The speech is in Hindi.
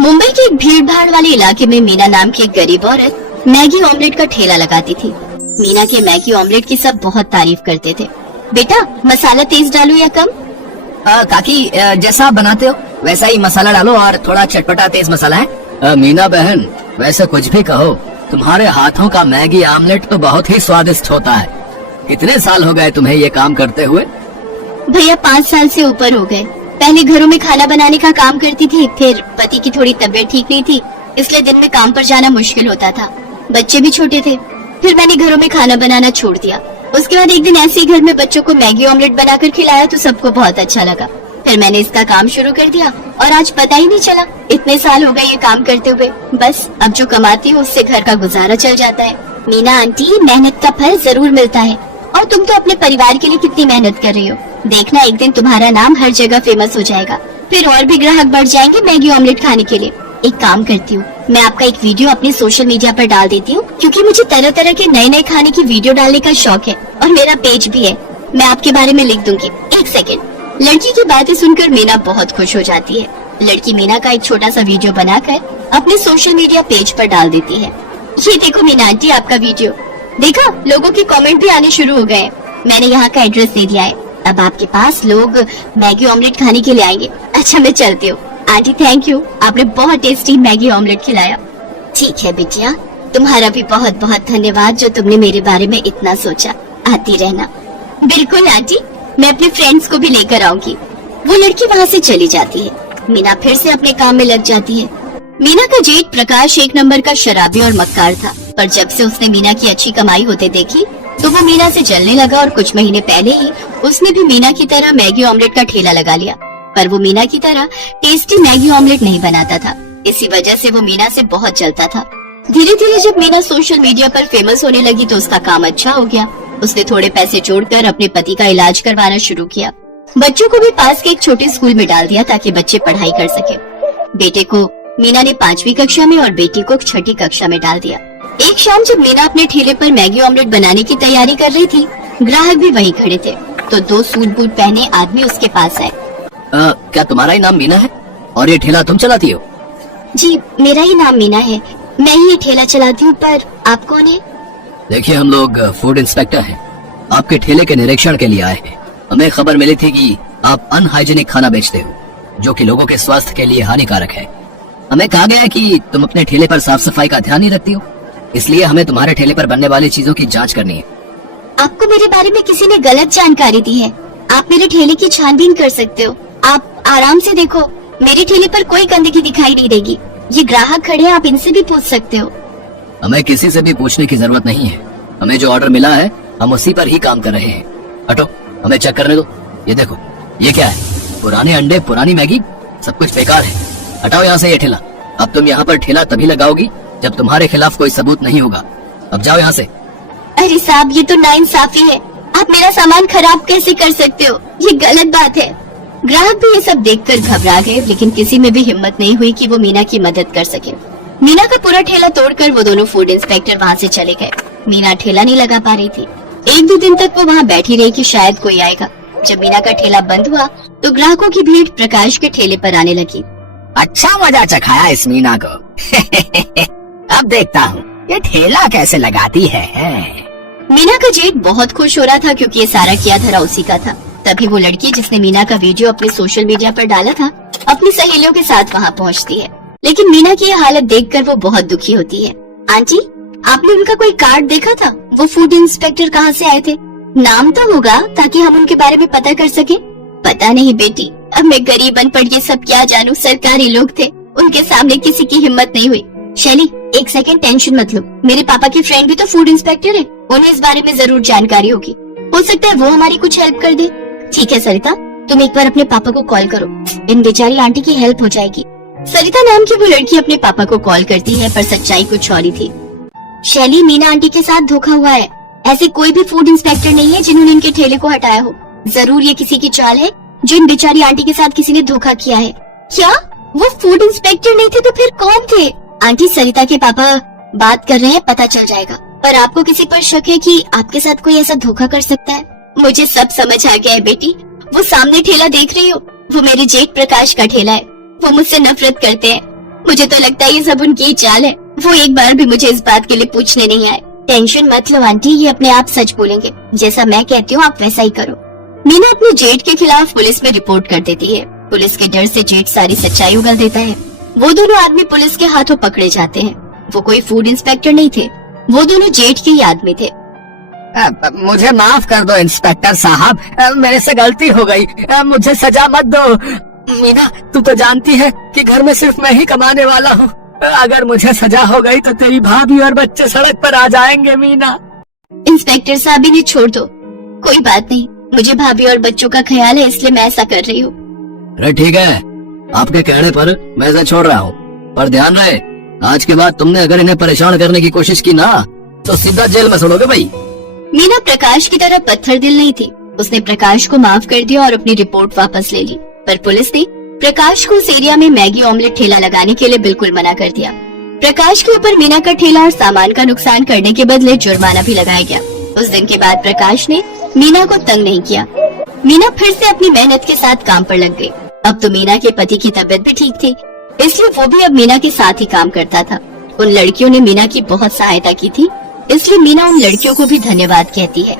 मुंबई के एक भीड़ भाड़ वाले इलाके में मीना नाम की एक गरीब औरत मैगी ऑमलेट का ठेला लगाती थी। मीना के मैगी ऑमलेट की सब बहुत तारीफ करते थे। बेटा, मसाला तेज डालो या कम? काकी, जैसा आप बनाते हो वैसा ही मसाला डालो और थोड़ा चटपटा तेज मसाला है। मीना बहन, वैसे कुछ भी कहो, तुम्हारे हाथों का मैगी ऑमलेट तो बहुत ही स्वादिष्ट होता है। कितने साल हो गए तुम्हें ये काम करते हुए? भैया 5 साल से ऊपर हो गए। पहले घरों में खाना बनाने का काम करती थी, फिर पति की थोड़ी तबीयत ठीक नहीं थी, इसलिए दिन में काम पर जाना मुश्किल होता था। बच्चे भी छोटे थे, फिर मैंने घरों में खाना बनाना छोड़ दिया। उसके बाद एक दिन ऐसे ही घर में बच्चों को मैगी ऑमलेट बनाकर खिलाया तो सबको बहुत अच्छा लगा। फिर मैंने इसका काम शुरू कर दिया और आज पता ही नहीं चला इतने साल हो गए ये काम करते हुए। बस अब जो कमाती हूँ उससे घर का गुजारा चल जाता है। मीना आंटी, मेहनत का फल जरूर मिलता है और तुम तो अपने परिवार के लिए कितनी मेहनत कर रही हो। देखना, एक दिन तुम्हारा नाम हर जगह फेमस हो जाएगा, फिर और भी ग्राहक बढ़ जाएंगे मैगी ऑमलेट खाने के लिए। एक काम करती हूँ, मैं आपका एक वीडियो अपने सोशल मीडिया पर डाल देती हूँ, क्योंकि मुझे तरह तरह के नए नए खाने की वीडियो डालने का शौक है और मेरा पेज भी है। मैं आपके बारे में लिख दूंगी। 1 सेकंड। लड़की की बातें सुनकर मीना बहुत खुश हो जाती है। लड़की मीना का एक छोटा सा वीडियो बनाकर अपने सोशल मीडिया पेज पर डाल देती है। ये देखो मीना आंटी, आपका वीडियो देखा, लोगों के कमेंट भी आने शुरू हो गए। मैंने यहाँ का एड्रेस दे दिया है, अब आपके पास लोग मैगी ऑमलेट खाने के लिए आएंगे। अच्छा, मैं चलती हूँ। आंटी थैंक यू, आपने बहुत टेस्टी मैगी ऑमलेट खिलाया। ठीक है बिटिया, तुम्हारा भी बहुत बहुत धन्यवाद जो तुमने मेरे बारे में इतना सोचा। आती रहना। बिल्कुल आंटी, मैं अपने फ्रेंड्स को भी लेकर आऊंगी। वो लड़की वहाँ से चली जाती है। मीना फिर से अपने काम में लग जाती है। मीना का जेठ प्रकाश एक नंबर का शराबी और मक्कार था, पर जब से उसने मीना की अच्छी कमाई होते देखी तो वो मीना से जलने लगा और कुछ महीने पहले ही उसने भी मीना की तरह मैगी ऑमलेट का ठेला लगा लिया। पर वो मीना की तरह टेस्टी मैगी ऑमलेट नहीं बनाता था, इसी वजह से वो मीना से बहुत जलता था। धीरे धीरे जब मीना सोशल मीडिया पर फेमस होने लगी तो उसका काम अच्छा हो गया। उसने थोड़े पैसे जोड़कर अपने पति का इलाज करवाना शुरू किया। बच्चों को भी पास के एक छोटे स्कूल में डाल दिया ताकि बच्चे पढ़ाई कर सके। बेटे को मीना ने 5वीं कक्षा में और बेटी को 6ठी कक्षा में डाल दिया। एक शाम जब मीना अपने ठेले पर मैगी ऑमलेट बनाने की तैयारी कर रही थी, ग्राहक भी वहीं खड़े थे, तो 2 सूट बूट पहने आदमी उसके पास आए। क्या तुम्हारा ही नाम मीना है और ये ठेला तुम चलाती हो? जी, मेरा ही नाम मीना है, मैं ही ये ठेला चलाती हूँ। पर आप कौन है? देखिए, हम लोग फूड इंस्पेक्टर हैं, आपके ठेले के निरीक्षण के लिए आए हैं। हमें खबर मिली थी कि आप अनहाइजीनिक खाना बेचते हो, जो कि लोगों के स्वास्थ्य के लिए हानिकारक है। हमें कहा गया है कि तुम अपने ठेले पर साफ सफाई का ध्यान नहीं रखती हो, इसलिए हमें तुम्हारे ठेले पर बनने वाली चीजों की जांच करनी है। आपको मेरे बारे में किसी ने गलत जानकारी दी है। आप मेरे ठेले की छानबीन कर सकते हो। आप आराम से देखो, मेरे ठेले पर कोई गंदगी दिखाई नहीं देगी। ये ग्राहक खड़े हैं, आप इनसे भी पूछ सकते हो। हमें किसी से भी पूछने की जरूरत नहीं है, हमें जो ऑर्डर मिला है हम उसी पर ही काम कर रहे हैं। हटो, हमें चेक करने दो। ये देखो, ये क्या है? पुराने अंडे, पुरानी मैगी, सब कुछ बेकार है। हटाओ यहाँ से ये ठेला। अब तुम यहाँ पर ठेला तभी लगाओगी जब तुम्हारे खिलाफ कोई सबूत नहीं होगा। अब जाओ यहाँ से। अरे साहब, ये तो नाइंसाफी है। आप मेरा सामान खराब कैसे कर सकते हो? ये गलत बात है। ग्राहक भी ये सब देखकर घबरा गए, लेकिन किसी में भी हिम्मत नहीं हुई कि वो मीना की मदद कर सके। मीना का पूरा ठेला तोड़कर वो दोनों फूड इंस्पेक्टर वहाँ से चले गए। मीना ठेला नहीं लगा पा रही थी। 1-2 दिन तक वो वहाँ बैठी रही कि शायद कोई आएगा। जब मीना का ठेला बंद हुआ तो ग्राहकों की भीड़ प्रकाश के ठेले पर आने लगी। अच्छा मजा चखाया इस मीना को। अब देखता हूँ ये ठेला कैसे लगाती है। मीना का जेठ बहुत खुश हो रहा था क्योंकि ये सारा किया धरा उसी का था। तभी वो लड़की जिसने मीना का वीडियो अपने सोशल मीडिया पर डाला था अपनी सहेलियों के साथ वहाँ पहुँचती है। लेकिन मीना की ये हालत देखकर वो बहुत दुखी होती है। आंटी, आपने उनका कोई कार्ड देखा था? वो फूड इंस्पेक्टर कहाँ से आए थे? नाम तो होगा ताकि हम उनके बारे में पता कर सके। पता नहीं बेटी, अब मैं गरीब अनपढ़ ये सब क्या जानूं। सरकारी लोग थे, उनके सामने किसी की हिम्मत नहीं हुई। शैली, 1 सेकंड टेंशन मत लो। मेरे पापा के फ्रेंड भी तो फूड इंस्पेक्टर है, उन्हें इस बारे में जरूर जानकारी होगी। हो सकता है वो हमारी कुछ हेल्प कर दे। ठीक है सरिता, तुम एक बार अपने पापा को कॉल करो, इन बेचारी आंटी की हेल्प हो जाएगी। सरिता नाम की वो लड़की अपने पापा को कॉल करती है, पर सच्चाई कुछ और ही थी। शैली, मीना आंटी के साथ धोखा हुआ है। ऐसे कोई भी फूड इंस्पेक्टर नहीं है जिन्होंने इनके ठेले को हटाया हो। जरूर ये किसी की चाल है जो इन बेचारी आंटी के साथ किसी ने धोखा किया है। क्या वो फूड इंस्पेक्टर नहीं थे तो फिर कौन थे? आंटी, सरिता के पापा बात कर रहे हैं, पता चल जाएगा। पर आपको किसी पर शक है कि आपके साथ कोई ऐसा धोखा कर सकता है? मुझे सब समझ आ गया है बेटी। वो सामने ठेला देख रही हो, वो मेरे जेठ प्रकाश का ठेला है। वो मुझसे नफरत करते हैं। मुझे तो लगता है ये सब उनकी ही चाल है। वो एक बार भी मुझे इस बात के लिए पूछने नहीं आए। टेंशन मत लो आंटी, ये अपने आप सच बोलेंगे। जैसा मैं कहती हूँ आप वैसा ही करो। मीना अपने जेठ के खिलाफ पुलिस में रिपोर्ट कर देती है। पुलिस के डर से जेठ सारी सच्चाई उगल देता है। वो दोनों आदमी पुलिस के हाथों पकड़े जाते हैं। वो कोई फूड इंस्पेक्टर नहीं थे, वो दोनों जेठ के ही आदमी थे। मुझे माफ कर दो इंस्पेक्टर साहब, मेरे से गलती हो गई, मुझे सजा मत दो। मीना, तू तो जानती है कि घर में सिर्फ मैं ही कमाने वाला हूँ। अगर मुझे सजा हो गई तो तेरी भाभी और बच्चे सड़क पर आ जाएंगे। मीना, इंस्पेक्टर साहब इन्हें छोड़ दो, कोई बात नहीं। मुझे भाभी और बच्चों का ख्याल है, इसलिए मैं ऐसा कर रही हूँ। अरे ठीक है, आपके कहने पर मैं इसे छोड़ रहा हूँ, पर ध्यान रहे आज के बाद तुमने अगर इन्हें परेशान करने की कोशिश की ना तो सीधा जेल में सुनोगे भाई। मीना प्रकाश की तरह पत्थर दिल नहीं थी। उसने प्रकाश को माफ कर दिया और अपनी रिपोर्ट वापस ले ली। पर पुलिस ने प्रकाश को उस एरिया में मैगी ऑमलेट ठेला लगाने के लिए बिल्कुल मना कर दिया। प्रकाश के ऊपर मीना का ठेला और सामान का नुकसान करने के बदले जुर्माना भी लगाया गया। उस दिन के बाद प्रकाश ने मीना को तंग नहीं किया। मीना फिर से अपनी मेहनत के साथ काम पर लग गई। अब तो मीना के पति की तबीयत भी ठीक थी, इसलिए वो भी अब मीना के साथ ही काम करता था। उन लड़कियों ने मीना की बहुत सहायता की थी, इसलिए मीना उन लड़कियों को भी धन्यवाद कहती है।